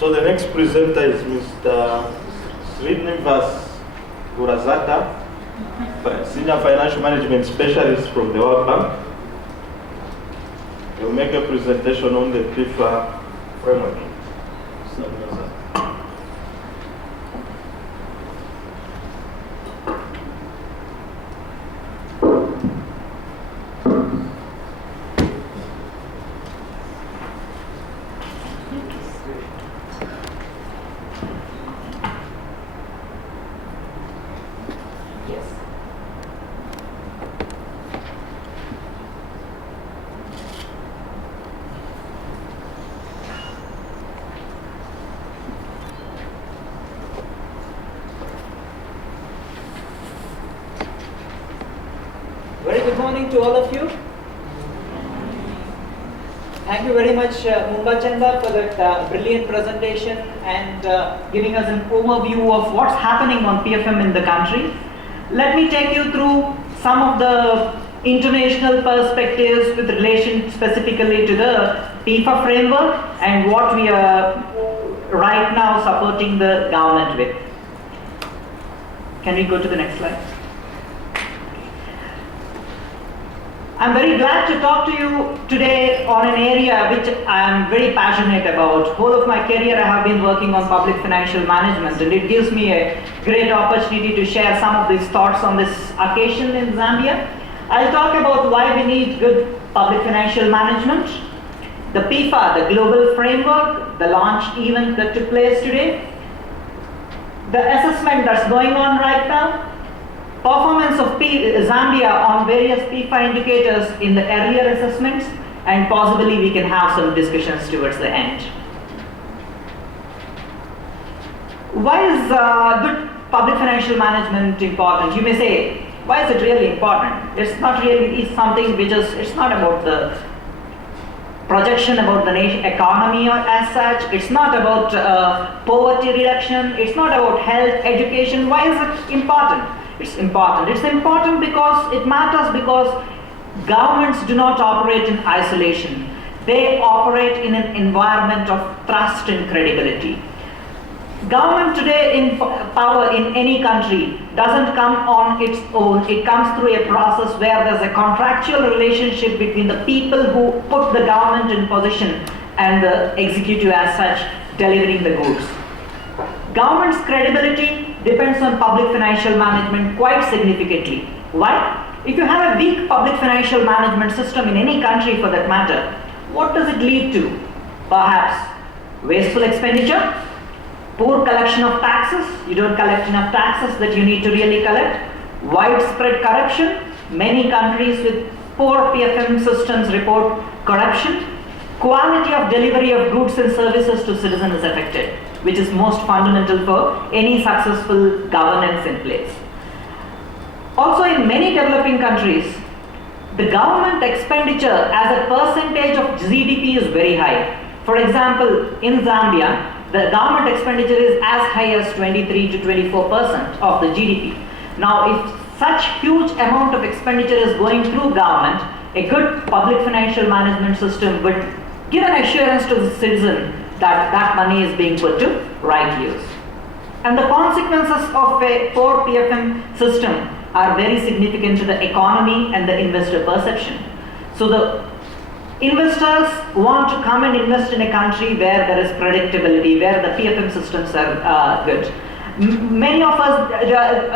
So the next presenter is Mr. Srinivas Gurazata, Senior Financial Management Specialist from the World Bank. He will make a presentation on the PIFA framework. Very good morning to all of you. Thank you very much, Mumba Chanda, for that brilliant presentation and giving us an overview of what's happening on PFM in the country. Let me take you through some of the international perspectives with relation specifically to the PIFA framework and what we are right now supporting the government with. Can we go to the next slide? I'm very glad to talk to you today on an area which I'm very passionate about. Whole of my career I have been working on public financial management, and it gives me a great opportunity to share some of these thoughts on this occasion in Zambia. I'll talk about why we need good public financial management, the PIFA, the global framework, the launch event that took place today, the assessment that's going on right now, performance of Zambia on various PIFA indicators in the earlier assessments, and possibly we can have some discussions towards the end. Why is good public financial management important? You may say, why is it really important? It's not really something which is, it's not about the projection about the nation economy or as such. It's not about poverty reduction. It's not about health, education. Why is it important? It's important. It's important because it matters because governments do not operate in isolation. They operate in an environment of trust and credibility. Government today in power in any country doesn't come on its own. It comes through a process where there's a contractual relationship between the people who put the government in position and the executive as such delivering the goods. Government's credibility depends on public financial management quite significantly. Why? If you have a weak public financial management system in any country for that matter, what does it lead to? Perhaps wasteful expenditure, poor collection of taxes, you don't collect enough taxes that you need to really collect, widespread corruption, many countries with poor PFM systems report corruption, quality of delivery of goods and services to citizens is affected, which is most fundamental for any successful governance in place. Also, in many developing countries, the government expenditure as a percentage of GDP is very high. For example, in Zambia, the government expenditure is as high as 23 to 24% of the GDP. Now, if such huge amount of expenditure is going through government, a good public financial management system would give an assurance to the citizen that that money is being put to right use. And the consequences of a poor PFM system are very significant to the economy and the investor perception. So the investors want to come and invest in a country where there is predictability, where the PFM systems are good. Many of us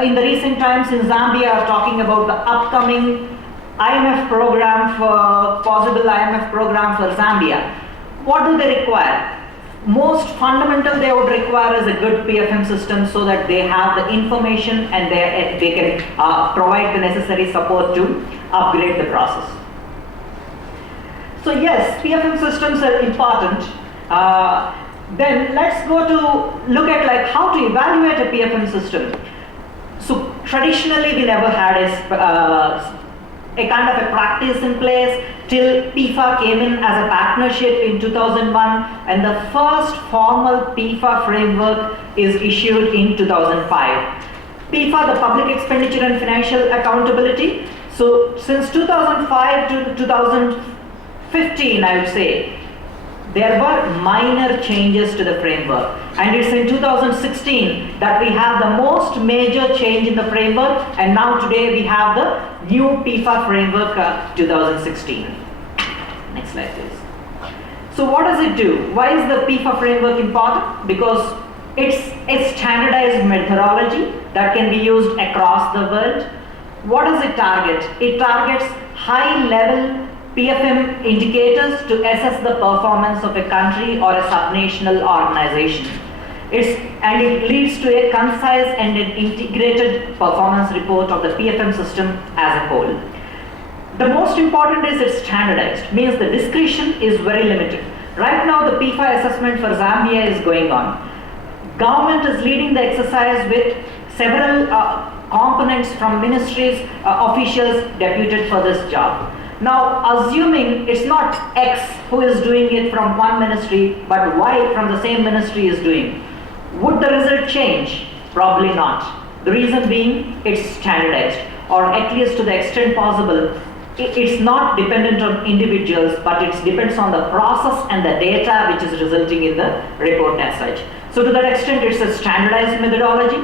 in the recent times in Zambia are talking about the upcoming IMF program possible IMF program for Zambia. What do they require? Most fundamental they would require is a good PFM system so that they have the information and they can provide the necessary support to upgrade the process. So yes, PFM systems are important. Then let's go to look at like how to evaluate a PFM system. So traditionally we never had a kind of a practice in place till PIFA came in as a partnership in 2001, and the first formal PIFA framework is issued in 2005. PIFA, the Public Expenditure and Financial Accountability. So since 2005 to 2015, I would say, there were minor changes to the framework, and it's in 2016 that we have the most major change in the framework, and now today we have the new PIFA framework 2016. Next slide please. So what does it do? Why is the PIFA framework important? Because it's a standardized methodology that can be used across the world. What does it target? It targets high-level PFM indicators to assess the performance of a country or a subnational organization. And it leads to a concise and an integrated performance report of the PFM system as a whole. The most important is it's standardized, means the discretion is very limited. Right now the PIFA assessment for Zambia is going on. Government is leading the exercise with several components from ministries, officials deputed for this job. Now, assuming it's not X who is doing it from one ministry, but Y from the same ministry is doing, would the result change? Probably not. The reason being, it's standardized, or at least to the extent possible, it's not dependent on individuals, but it depends on the process and the data which is resulting in the report as such. So to that extent, it's a standardized methodology.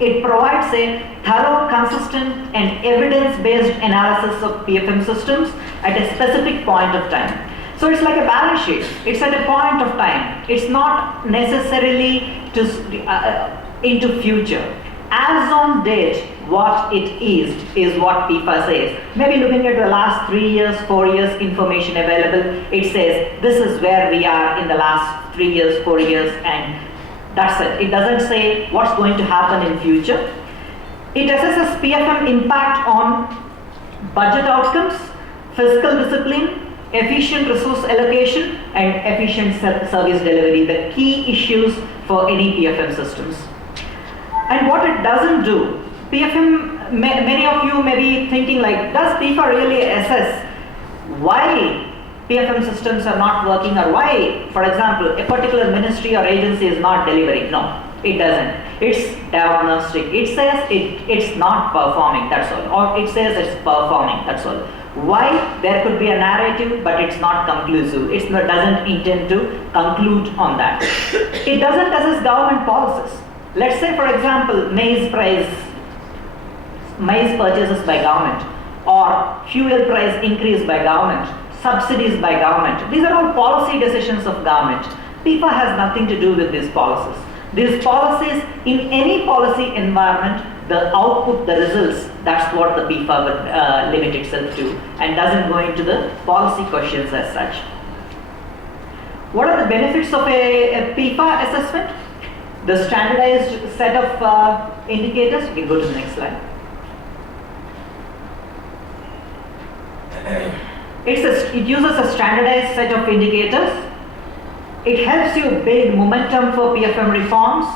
It provides a thorough, consistent, and evidence-based analysis of PFM systems at a specific point of time. So it's like a balance sheet. It's at a point of time. It's not necessarily into future. As on date, what it is what PIFA says. Maybe looking at the last 3 years, 4 years information available, it says this is where we are in the last 3 years, 4 years, and that's it. It doesn't say what's going to happen in future. It assesses PFM impact on budget outcomes, fiscal discipline, efficient resource allocation, and efficient service delivery, the key issues for any PFM systems. And what it doesn't do, PFM, many of you may be thinking like, does PIFA really assess why PFM systems are not working, or why, for example, a particular ministry or agency is not delivering? No, it doesn't. It's diagnostic. It says it's not performing, that's all. Or it says it's performing, that's all. Why? There could be a narrative, but it's not conclusive. It doesn't intend to conclude on that. It doesn't assess government policies. Let's say, for example, maize purchases by government, or fuel price increase by government, subsidies by government. These are all policy decisions of government. PIFA has nothing to do with these policies. These policies, in any policy environment, the output, the results, that's what the PIFA would limit itself to, and doesn't go into the policy questions as such. What are the benefits of a PIFA assessment? The standardized set of indicators. We can go to the next slide. It uses a standardized set of indicators. It helps you build momentum for PFM reforms.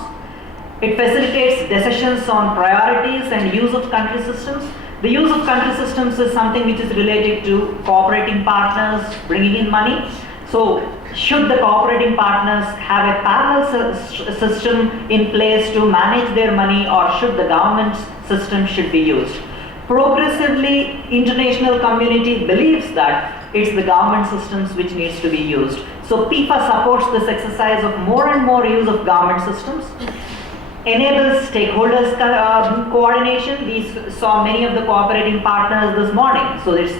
It facilitates decisions on priorities and use of country systems. The use of country systems is something which is related to cooperating partners bringing in money. So, should the cooperating partners have a parallel system in place to manage their money, or should the government's system should be used? Progressively, international community believes that it's the government systems which needs to be used. So PIFA supports this exercise of more and more use of government systems. Enables stakeholders coordination. We saw many of the cooperating partners this morning. So it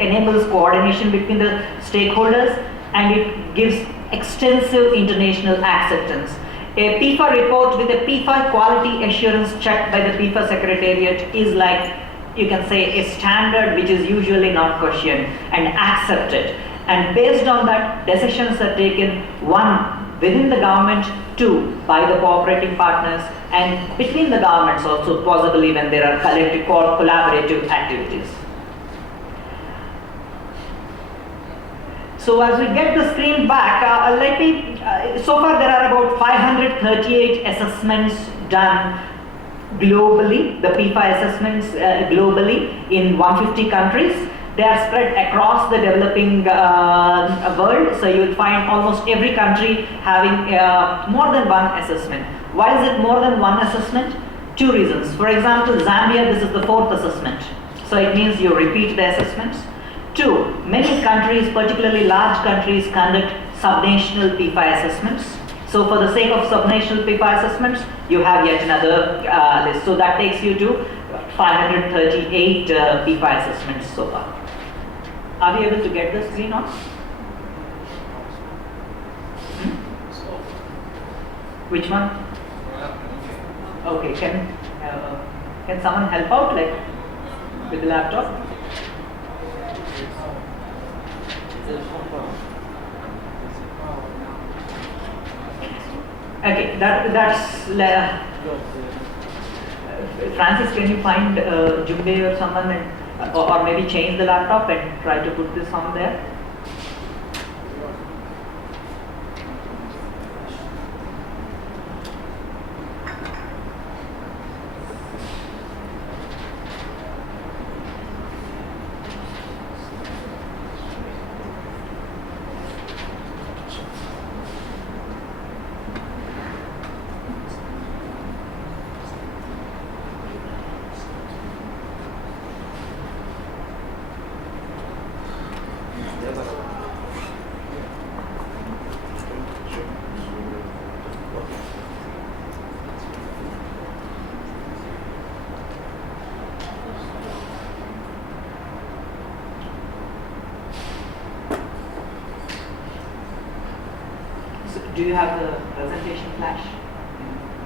enables coordination between the stakeholders, and it gives extensive international acceptance. A PIFA report with a PIFA quality assurance checked by the PIFA Secretariat is like, you can say, a standard which is usually not questioned and accepted. And based on that, decisions are taken, one, within the government, two, by the cooperating partners, and between the governments also, possibly when there are collective or collaborative activities. So as we get the screen back, so far there are about 538 assessments done globally, the PIFA assessments globally in 150 countries. They are spread across the developing world, so you will find almost every country having more than one assessment. Why is it more than one assessment? Two reasons. For example, Zambia, this is the fourth assessment. So it means you repeat the assessments. Two, Many countries, particularly large countries, conduct subnational PFI assessments. So for the sake of subnational PFI assessments, you have yet another list. So that takes you to 538 PFI assessments so far. Are we able to get the screen on? Which one? Okay, can someone help out, like, with the laptop? Okay, that's Francis, can you find Jumbe or someone, and, or maybe change the laptop and try to put this on there? Do you have the presentation flash?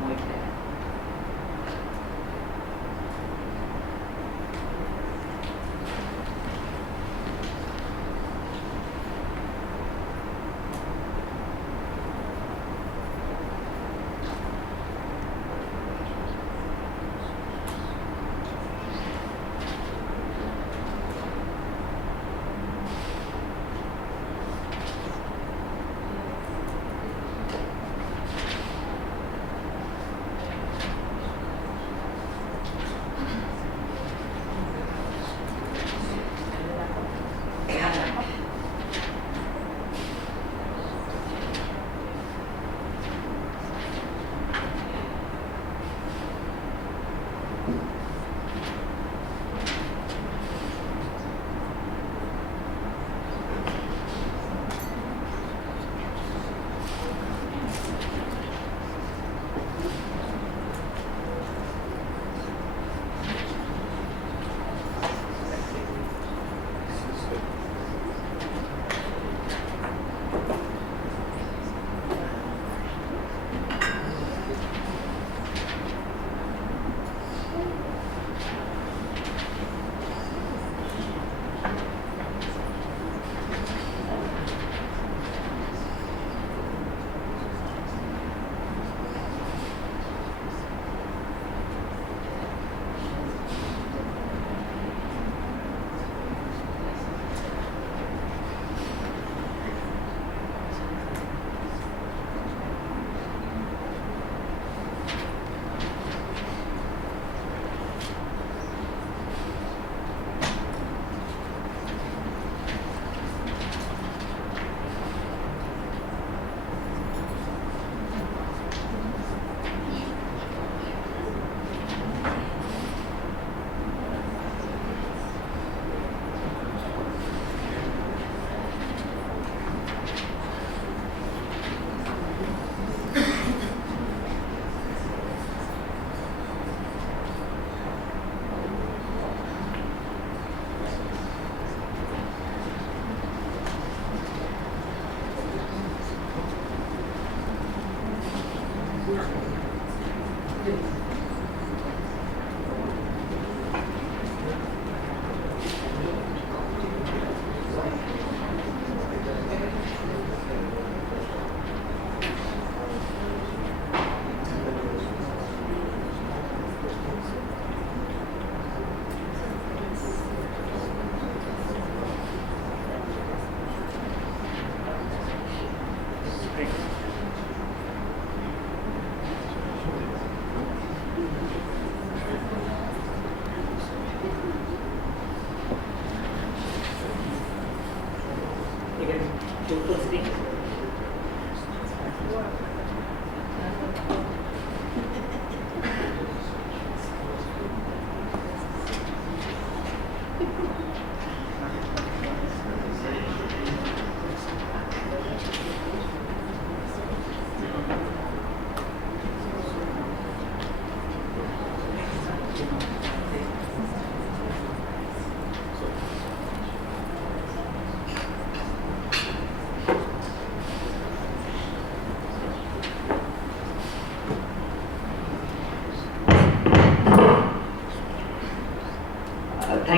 Move it there.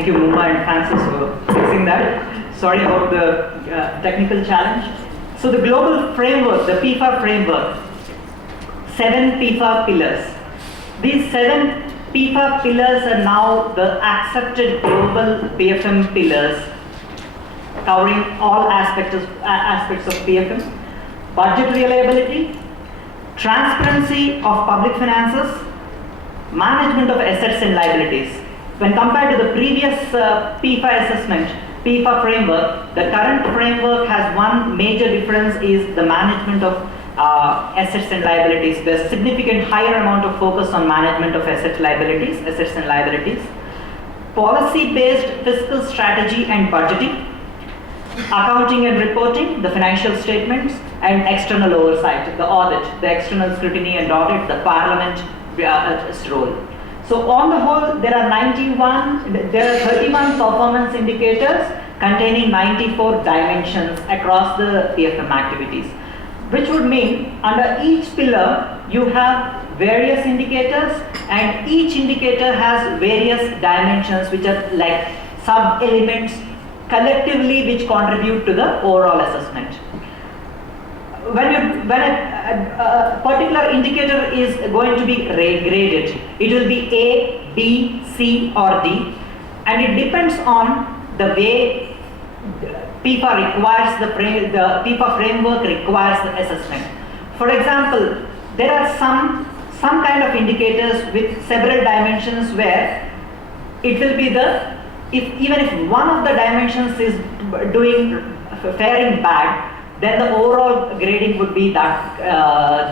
Thank you, Mumba and Francis, for fixing that. Sorry about the technical challenge. So the global framework, the PIFA framework, 7 PIFA pillars. These 7 PIFA pillars are now the accepted global PFM pillars, covering all aspects of PFM: budget reliability, transparency of public finances, management of assets and liabilities. When compared to the previous PIFA assessment, PIFA framework, the current framework has one major difference is the management of assets and liabilities. There's significant higher amount of focus on management of assets and liabilities. Policy-based fiscal strategy and budgeting, accounting and reporting, the financial statements, and external oversight, the audit, the external scrutiny and audit, the parliament role. So on the whole, there are 31 performance indicators containing 94 dimensions across the PFM activities, which would mean under each pillar you have various indicators, and each indicator has various dimensions which are like sub-elements collectively which contribute to the overall assessment. When a particular indicator is going to be graded, it will be A, B, C or D, and it depends on the way PIFA requires the PIFA framework requires the assessment. For example, there are some kind of indicators with several dimensions where it will be even if one of the dimensions is faring bad, then the overall grading would be that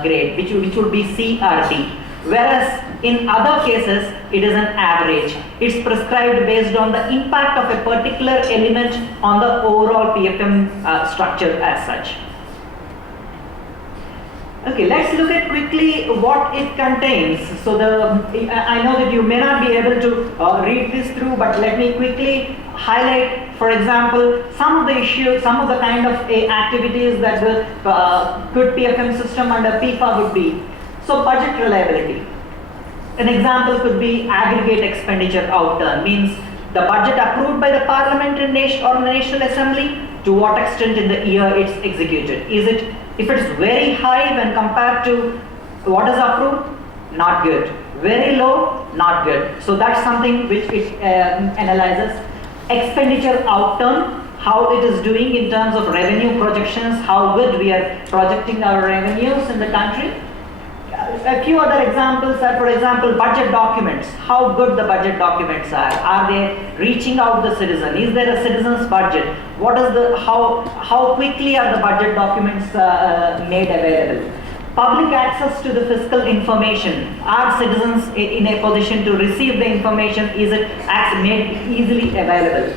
grade, which would be C or D. Whereas in other cases, it is an average. It's prescribed based on the impact of a particular element on the overall PFM structure as such. Okay, let's look at quickly what it contains. So I know that you may not be able to read this through, but let me quickly highlight, for example, some of the issues, some of the kind of activities that the good PFM system under PIFA would be. So budget reliability. An example could be aggregate expenditure outturn, means the budget approved by the Parliament or National Assembly, to what extent in the year it's executed. If it's very high when compared to what is approved, not good. Very low, not good. So that's something which it analyzes. Expenditure outturn, how it is doing in terms of revenue projections, how good we are projecting our revenues in the country. A few other examples are, for example, budget documents, how good the budget documents are. Are they reaching out the citizen? Is there a citizen's budget? How quickly are the budget documents made available? Public access to the fiscal information. Are citizens in a position to receive the information? Is it made easily available?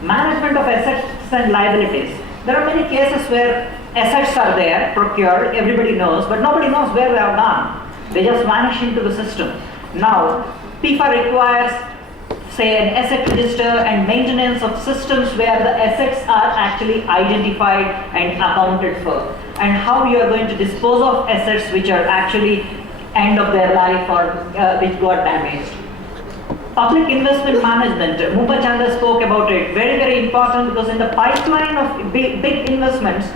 Management of assets and liabilities. There are many cases where assets are there, procured, everybody knows, but nobody knows where they are gone. They just vanish into the system. Now, PIFA requires, say, an asset register and maintenance of systems where the assets are actually identified and accounted for, and how you are going to dispose of assets which are actually end of their life or which got damaged. Public investment management, Mumba Chanda spoke about it, very, very important, because in the pipeline of big investments,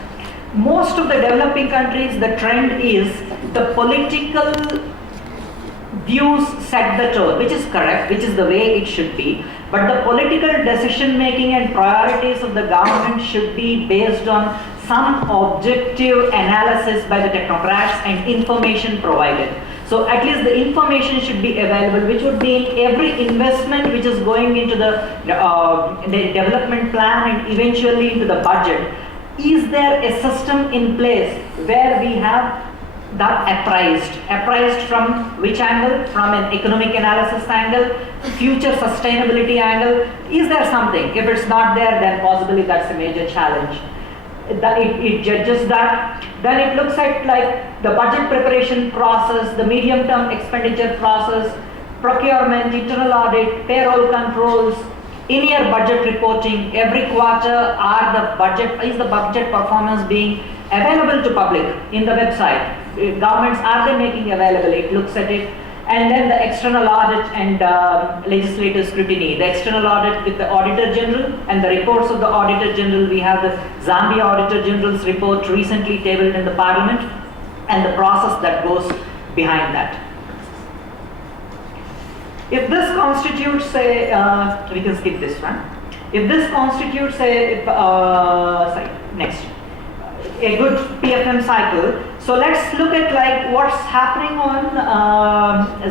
most of the developing countries, the trend is the political views set the tone, which is correct, which is the way it should be. But the political decision making and priorities of the government should be based on some objective analysis by the technocrats and information provided. So at least the information should be available, which would be in every investment which is going into the development plan and eventually into the budget. Is there a system in place where we have that appraised from which angle? From an economic analysis angle, future sustainability angle? Is there something? If it's not there, then possibly that's a major challenge. It judges that. Then it looks at like the budget preparation process, the medium-term expenditure process, procurement, internal audit, payroll controls, in-year budget reporting, every quarter is the budget performance being available to public in the website? Governments, are they making available? It looks at it. And then the external audit and legislative scrutiny. The external audit with the Auditor General and the reports of the Auditor General. We have the Zambia Auditor General's report recently tabled in the Parliament, and the process that goes behind that. If this constitutes a, we can skip this one. If this constitutes a, a good PFM cycle, so let's look at like what's happening on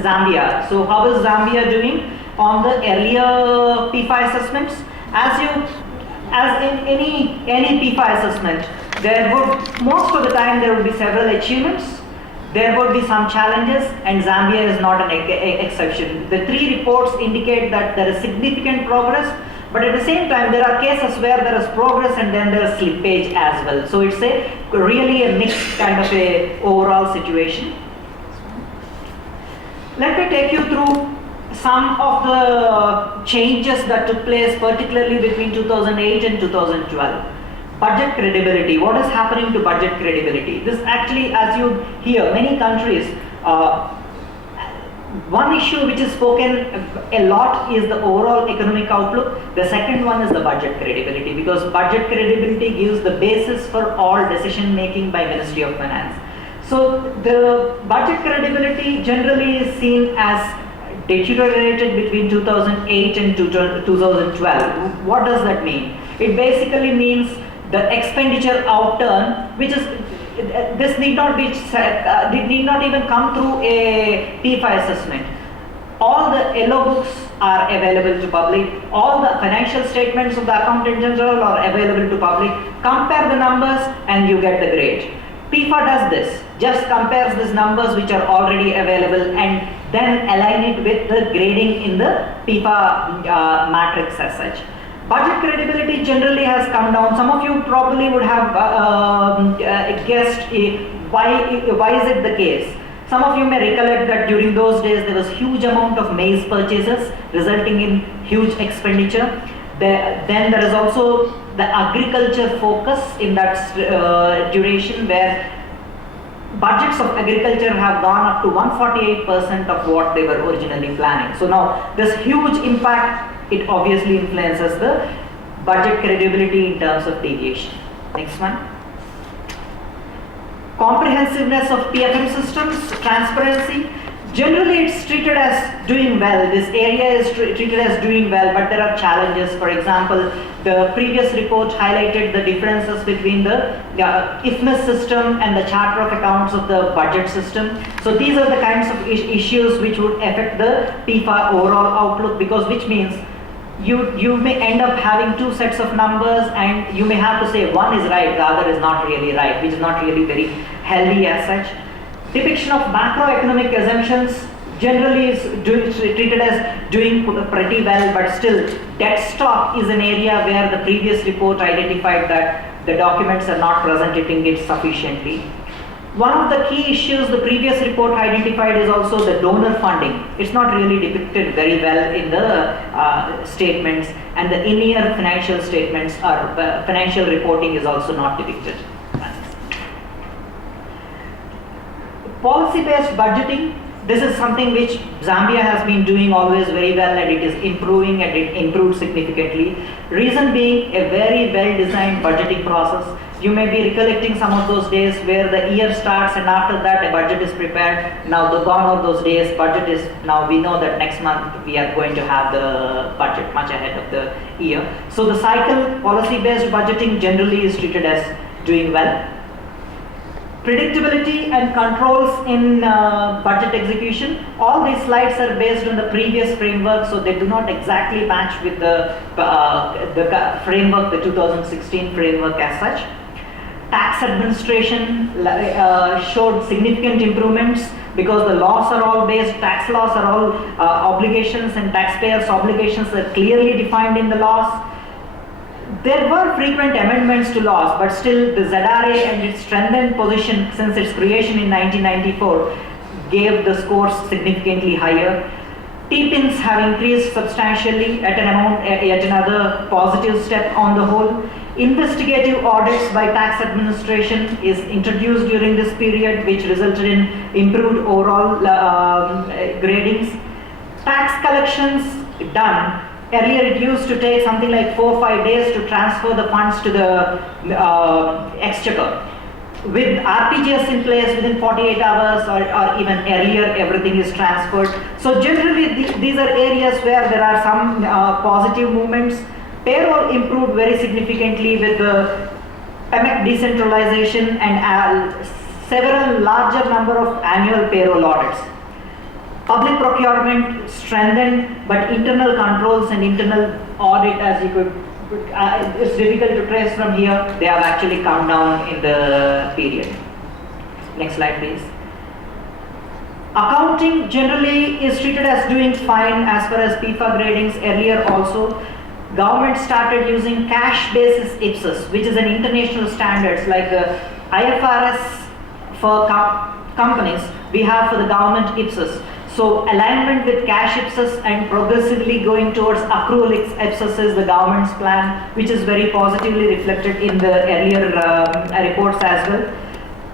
Zambia. So how is Zambia doing on the earlier PIFA assessments? As in any PIFA assessment, there would, most of the time there would be several achievements. There would be some challenges, and Zambia is not an exception. The three reports indicate that there is significant progress, but at the same time there are cases where there is progress and then there is slippage as well. So it's really a mixed kind of a overall situation. Let me take you through some of the changes that took place, particularly between 2008 and 2012. Budget credibility. What is happening to budget credibility? This actually, as you hear, many countries, one issue which is spoken a lot is the overall economic outlook. The second one is the budget credibility, because budget credibility gives the basis for all decision making by Ministry of Finance. So the budget credibility generally is seen as deteriorated between 2008 and 2012. What does that mean? It basically means the expenditure outturn, which is, this need not even come through a PIFA assessment. All the yellow books are available to public. All the financial statements of the Accountant General are available to public. Compare the numbers and you get the grade. PIFA does this, just compares these numbers which are already available and then align it with the grading in the PIFA matrix as such. Budget credibility generally has come down. Some of you probably would have guessed why is it the case. Some of you may recollect that during those days there was huge amount of maize purchases resulting in huge expenditure. Then there is also the agriculture focus in that duration, where budgets of agriculture have gone up to 148% of what they were originally planning. So now this huge impact, it obviously influences the budget credibility in terms of deviation. Next one. Comprehensiveness of PFM systems, transparency. Generally it's treated as doing well. This area is treated as doing well, but there are challenges. For example, the previous report highlighted the differences between the IFMIS system and the Charter of Accounts of the budget system. So these are the kinds of issues which would affect the PIFA overall outlook, because which means you may end up having two sets of numbers and you may have to say one is right, the other is not really right, which is not really very healthy as such. Depiction of macroeconomic assumptions generally is treated as doing pretty well, but still debt stock is an area where the previous report identified that the documents are not presenting it sufficiently. One of the key issues the previous report identified is also the donor funding. It's not really depicted very well in the statements, and the in-year financial statements or financial reporting is also not depicted. Policy-based budgeting. This is something which Zambia has been doing always very well, and it is improving, and it improved significantly. Reason being a very well-designed budgeting process. You may be recollecting some of those days where the year starts and after that a budget is prepared. Now the gone are those days, budget is, now we know that next month we are going to have the budget much ahead of the year. So the cycle, policy-based budgeting generally is treated as doing well. Predictability and controls in budget execution. All these slides are based on the previous framework, so they do not exactly match with the framework, the 2016 framework as such. Tax administration showed significant improvements because the laws are all based, tax laws are all obligations, and taxpayers' obligations are clearly defined in the laws. There were frequent amendments to laws, but still the ZRA and its strengthened position since its creation in 1994 gave the scores significantly higher. T-pins have increased substantially at an amount, yet another positive step on the whole. Investigative audits by tax administration is introduced during this period, which resulted in improved overall gradings. Tax collections done. Earlier it used to take something like 4 or 5 days to transfer the funds to the exchequer. With RTGS in place, within 48 hours or even earlier, everything is transferred. So generally these are areas where there are some positive movements. Payroll improved very significantly with the PEMEC decentralization and several larger number of annual payroll audits. Public procurement strengthened, but internal controls and internal audit, as you could, it's difficult to trace from here, they have actually come down in the period. Next slide, please. Accounting generally is treated as doing fine as far as PIFA gradings. Earlier also, government started using cash basis IPSAS, which is an international standards like the IFRS for companies, we have for the government IPSAS. So alignment with cash IPSAS and progressively going towards accrual IPSAS is the government's plan, which is very positively reflected in the earlier reports as well.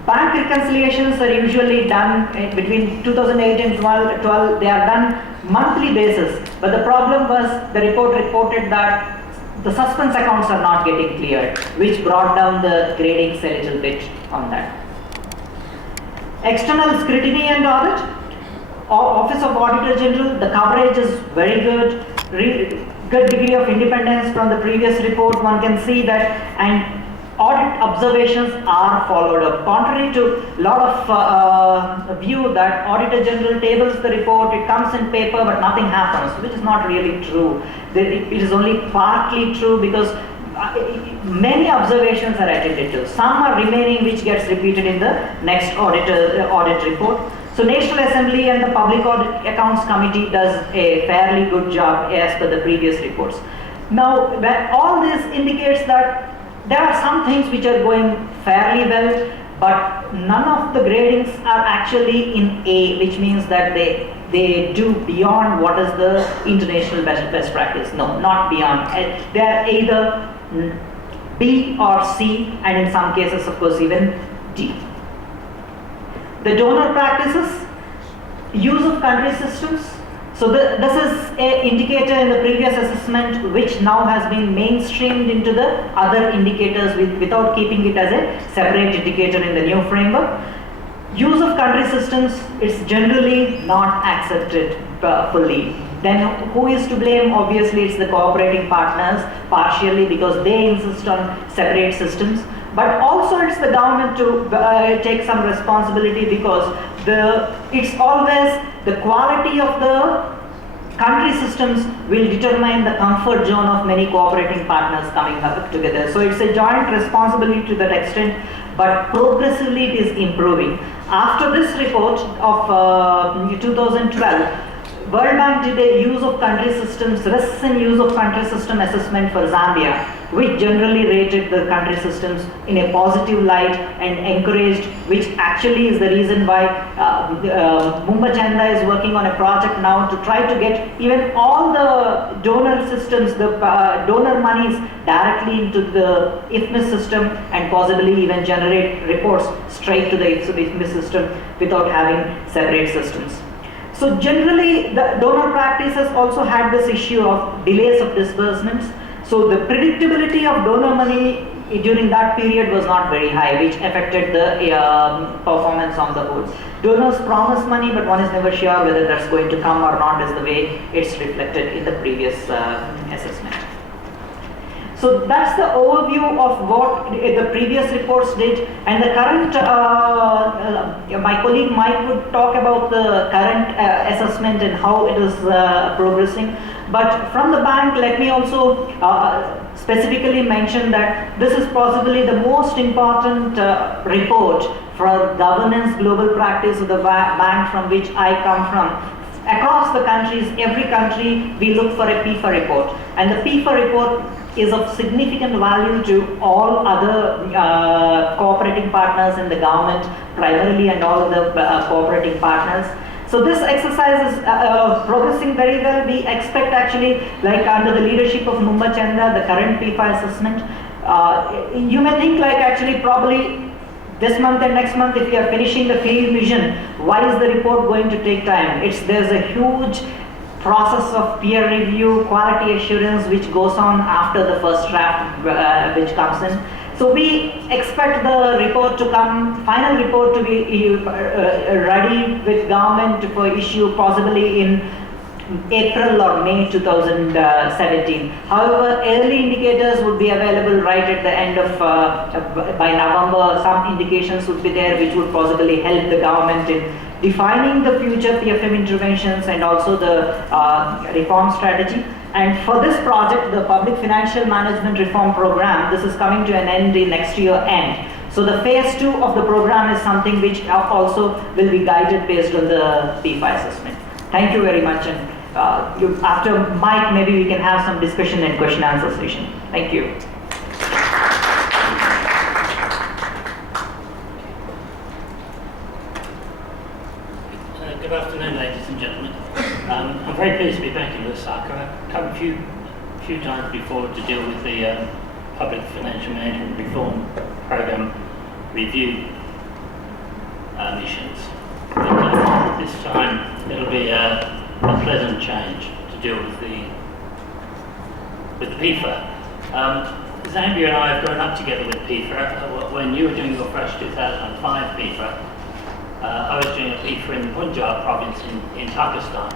Bank reconciliations are usually done between 2008 and 12, they are done monthly basis. But the problem was the report reported that the suspense accounts are not getting cleared, which brought down the gradings a little bit on that. External scrutiny and audit. Office of Auditor General, the coverage is very good, good degree of independence from the previous report, one can see that, and audit observations are followed up. Contrary to a lot of view that Auditor General tables the report, it comes in paper but nothing happens, which is not really true. It is only partly true because many observations are attended to. Some are remaining which gets repeated in the next audit report. So National Assembly and the Public Audit Accounts Committee does a fairly good job as per the previous reports. Now, all this indicates that there are some things which are going fairly well, but none of the gradings are actually in A, which means that they do beyond what is the international best practice. No, not beyond. They are either B or C, and in some cases, of course, even D. The donor practices, use of country systems. So this is an indicator in the previous assessment which now has been mainstreamed into the other indicators without keeping it as a separate indicator in the new framework. Use of country systems is generally not accepted fully. Then who is to blame? Obviously it's the cooperating partners, partially because they insist on separate systems. But also it's the government to take some responsibility because it's always the quality of the country systems will determine the comfort zone of many cooperating partners coming up together. So it's a joint responsibility to that extent, but progressively it is improving. After this report of 2012, World Bank did a use of country systems, risks and use of country system assessment for Zambia, which generally rated the country systems in a positive light and encouraged, which actually is the reason why Mumba Chanda is working on a project now to try to get even all the donor systems, the donor monies directly into the IFMIS system and possibly even generate reports straight to the IFMIS system without having separate systems. So generally, the donor practices also had this issue of delays of disbursements. So the predictability of donor money during that period was not very high, which affected the performance on the whole. Donors promise money, but one is never sure whether that's going to come or not, is the way it's reflected in the previous assessment. So that's the overview of what the previous reports did, and the current, my colleague Mike would talk about the current assessment and how it is progressing. But from the bank, let me also specifically mention that this is possibly the most important report for governance global practice of the bank from which I come from. Across the countries, every country, we look for a PIFA report, and the PIFA report is of significant value to all other cooperating partners in the government, primarily, and all the cooperating partners. So this exercise is progressing very well. We expect actually, like under the leadership of Mumba Chanda, the current PIFA assessment, You may think like actually probably this month and next month if we are finishing the field mission, why is the report going to take time? There's a huge process of peer review, quality assurance which goes on after the first draft which comes in. So we expect the report to come, final report to be ready with government for issue possibly in April or May 2017. However, early indicators would be available right at the end of, by November, some indications would be there which would possibly help the government in defining the future PFM interventions and also the reform strategy. And for this project, the Public Financial Management Reform Program, this is coming to an end in next year end. So the phase 2 of the program is something which also will be guided based on the PFI assessment. Thank you very much. And after Mike, maybe we can have some discussion and question answer session. Thank you. Good afternoon, ladies and gentlemen. I'm very pleased to be back in Lusaka. I've come a few times before to deal with the Public Financial Management Reform Program review missions. But this time it'll be a pleasant change to deal with the PFA. Zambia and I have grown up together with PFA. When you were doing your first 2005 PFA, I was doing a PFA in the Punjab province in Pakistan.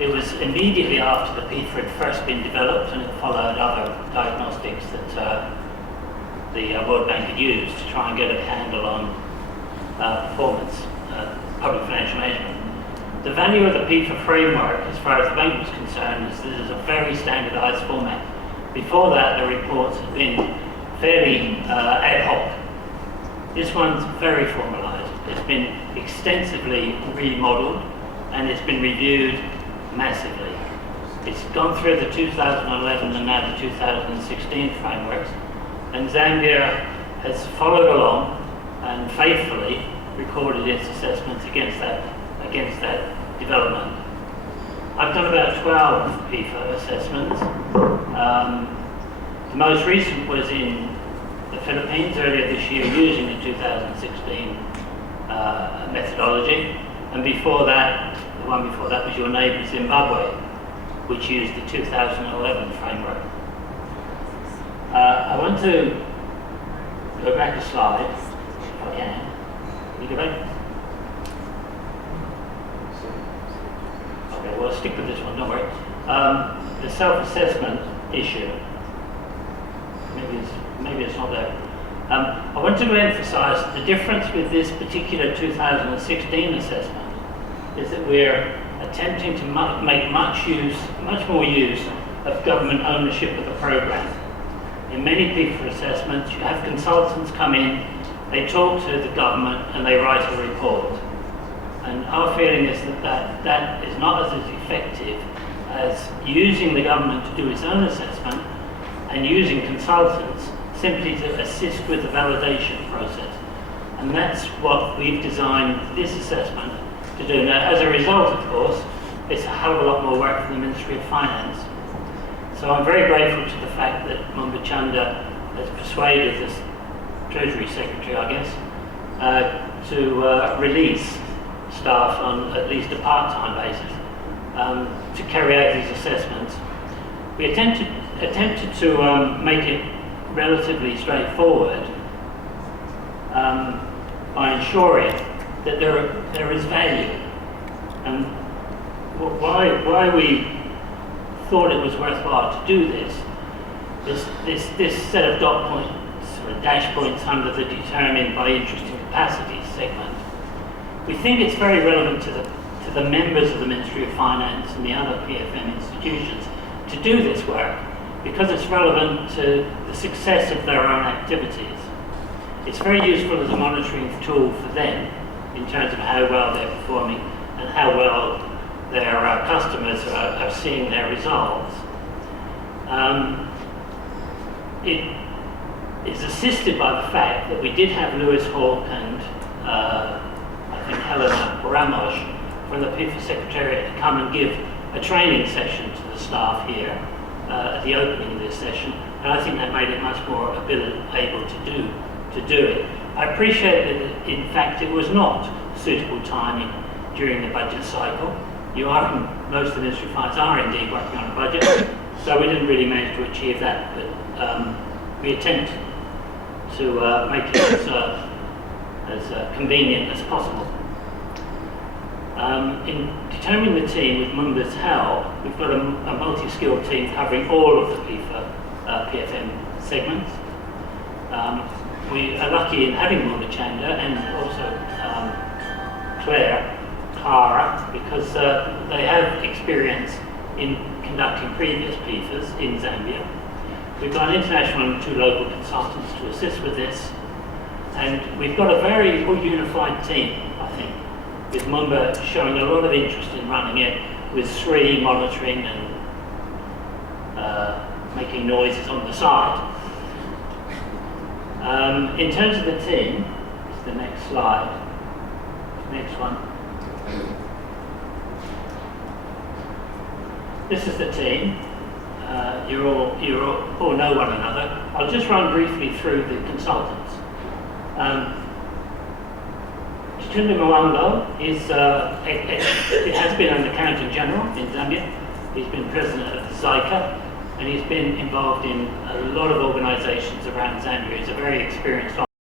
It was immediately after the PFA had first been developed, and it followed other diagnostics that the World Bank had used to try and get a handle on performance, public financial management. The value of the PFA framework, as far as the bank was concerned, is that it is a very standardized format. Before that, the reports had been fairly ad hoc. This one's very formalized. It's been extensively remodeled, and it's been reviewed massively. It's gone through the 2011 and now the 2016 frameworks, and Zambia has followed along and faithfully recorded its assessments against that development. I've done about 12 PFA assessments. The most recent was in the Philippines earlier this year using the 2016 methodology, and before that, the one before that was your neighbour Zimbabwe, which used the 2011 framework. I want to go back a slide, if I can. Can you go back? Okay, well, I'll stick with this one, don't worry. The self-assessment issue. Maybe it's not there. I wanted to emphasise the difference with this particular 2016 assessment is that we're attempting to make much more use of government ownership of the programme. In many PFA assessments, you have consultants come in, they talk to the government and they write a report. And our feeling is that is not as effective as using the government to do its own assessment and using consultants simply to assist with the validation process. And that's what we've designed this assessment to do. Now, as a result, of course, it's a hell of a lot more work for the Ministry of Finance. So I'm very grateful to the fact that Mumbachanda has persuaded the Treasury Secretary, I guess, to release staff on at least a part-time basis to carry out these assessments. We attempted to make it relatively straightforward by ensuring that there is value. And why we thought it was worthwhile to do this set of dot points or dash points under the determined by interest and capacity segment. We think it's very relevant to the members of the Ministry of Finance and the other PFM institutions to do this work because it's relevant to the success of their own activities. It's very useful as a monitoring tool for them in terms of how well they're performing and how well their customers are seeing their results. It is assisted by the fact that we did have Lewis Hawke and I think Helena Ramos from the PFA Secretariat to come and give a training session to the staff here at the opening of this session and I think that made it much more able to do it. I appreciate that, in fact, it was not suitable timing during the budget cycle. Most ministry funds are indeed working on a budget, so we didn't really manage to achieve that, but we attempt to make it as convenient as possible. In determining the team with Mumba's help, we've got a multi-skilled team covering all of the PFM segments. We are lucky in having Mumba Chanda and also Clara, because they have experience in conducting previous PFAs in Zambia. We've got an international and 2 local consultants to assist with this, and we've got a very unified team, I think, with Mumba showing a lot of interest in running it, with Sri monitoring and making noises on the side. In terms of the team, it's the next slide. Next one. This is the team. You all know one another. I'll just run briefly through the consultants. Chitundu Mwango has been an accountant general in Zambia. He's been president of Zyka, and he's been involved in a lot of organisations around Zambia. He's a very experienced